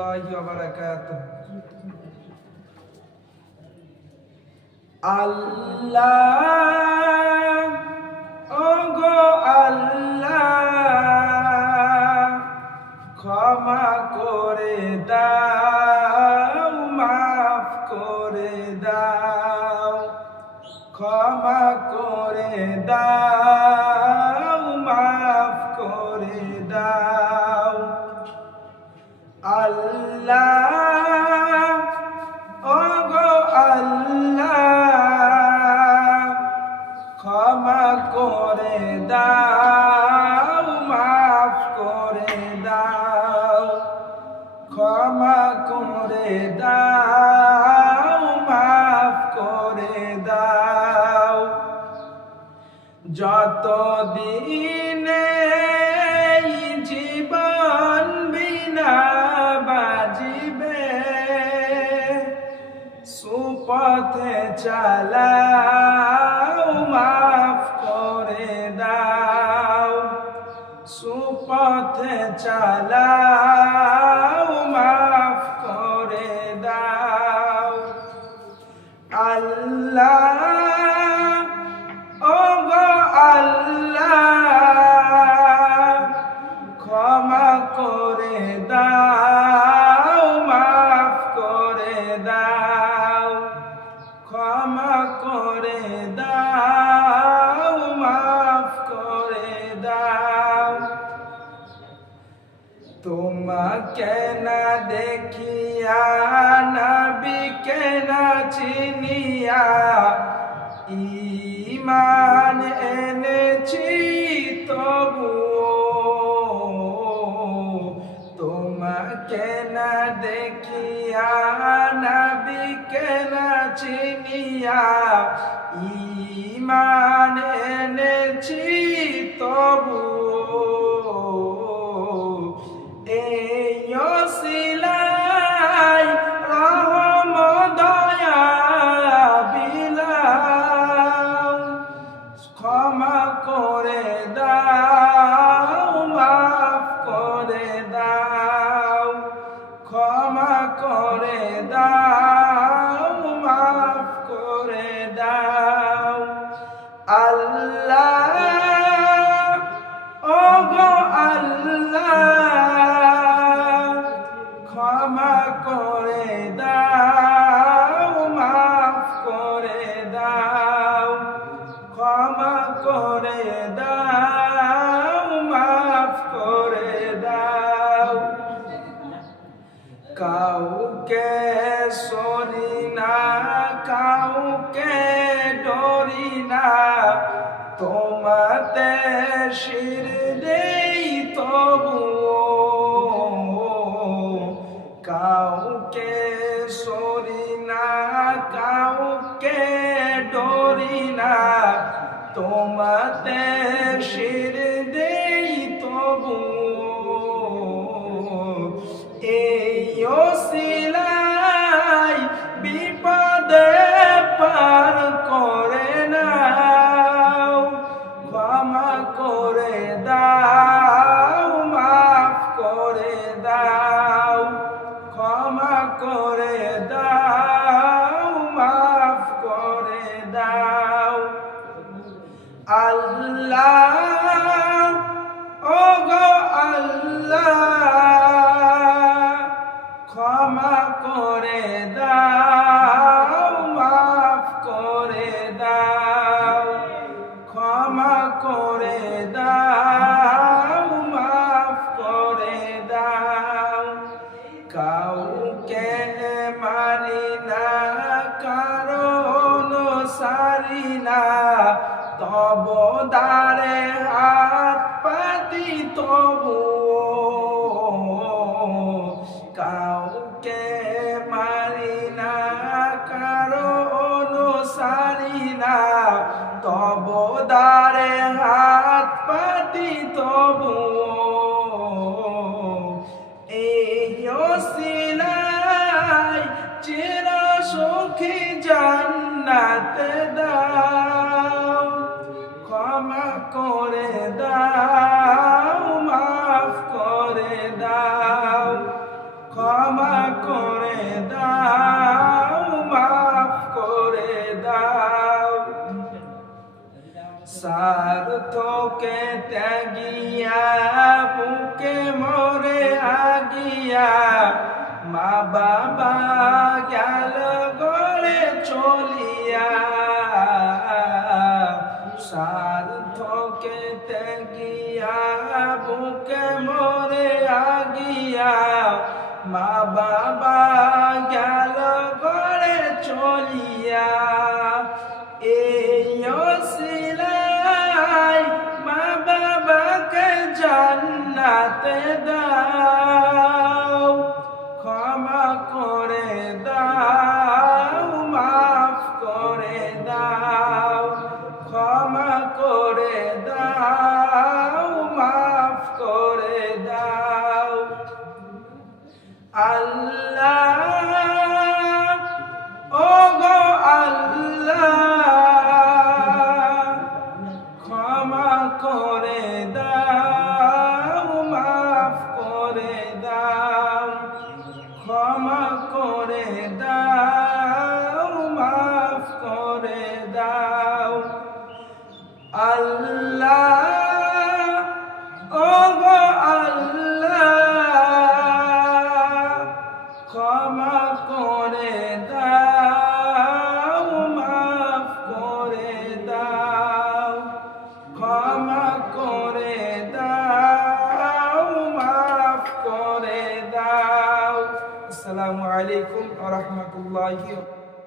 রহমতুল্লাহি ওয়া বারাকাতুহু। আল্লাহ ওগো আল্লাহ, ক্ষমা করে দাও, মাফ করে দাও, ক্ষমা করে দাও, মাফ করে দাও। আল্লাহ ওগো আল্লাহ, ক্ষমা করে দাও, মাফ করে দাও, ক্ষমা করে দাও, মাফ করে দাও। যতদিন এই জীবন বিনা বাজিবে, সুপথে চালাও, মাফ করে দাও, সুপথে চালাও, মাফ করে দাও। আল্লাহ ওগো আল্লাহ, ক্ষমা করে দাও, মাফ করে দাও, ক্ষমা করে দাও, মাফ করে দাও। তোমাকে না দেখিয়া, নবীকে না চিনিয়া, ঈমান এনেছি তবুও, তোমাকে না দেখিয়া, নবীকে না চিনিয়া, ঈমান এনেছি তবুও। এই ওসিলায় রহম দয়া বিলাও, ক্ষমা করে দাও, মাফ করে দাও, ক্ষমা করে দাও, মাফ করে দাও। আল্লাহ ওগো আল্লাহ, ক্ষমা করে দাও, মাফ করে দাও, ক্ষমা করে দাও, মাফ করে দাও। কাউকে সরি না, কাউকে ডরি না, তোমাতে শির দেই তবুও। কাউকে সরি না, কাউকে ডরি না, তোমাতে শির দেই তবুও। এই ওসিলায় বিপদে পার করে নাও, ক্ষমা করে দাও, মাফ করে দাও, ক্ষমা করে দাও, মাফ করে দাও। আল্লাহ ওগো আল্লাহ, ক্ষমা করে দাও, মাফ করে দাও, ক্ষমা করে দাও, মাফ করে দাও। কাউকে মানি না, কারণ সারি না, তব দ্বারে হাত পাতি তবুও। কাউকে মারি না, কারণ সারি না, তব দ্বারে হাত পাতি তবুও। এই ওসিলায় চির সুখী জান্নাত দাও, ক্ষমা করে দাও, মাফ করে দাও, ক্ষমা সার্থকে ত্যাগিয়া বুকে মরে আগিয়া মা বাবা গেল গড়ে চলিয়া সার্থকে ত্যাগিয়া বুকে মরে আগিয়া মা বাবা গেল গড়ে চলিয়া এই ওসিলায় মা বাবাকে জান্নাতে দাও ক্ষমা করে দাও মাফ করে দাও ক্ষমা করে দাও মাফ করে দাও আল্লাহ ও গো আল্লাহ ক্ষমা করে দাও মাফ করে দাও ক্ষমা করে দাও মাফ করে দাও আল্লাহ ও গো আল্লাহ ক্ষমা করে দাও মাফ করে দাও ক্ষমা করে দাও মাফ করে দাও আসসালামু আলাইকুম ওয়া রাহমাতুল্লাহি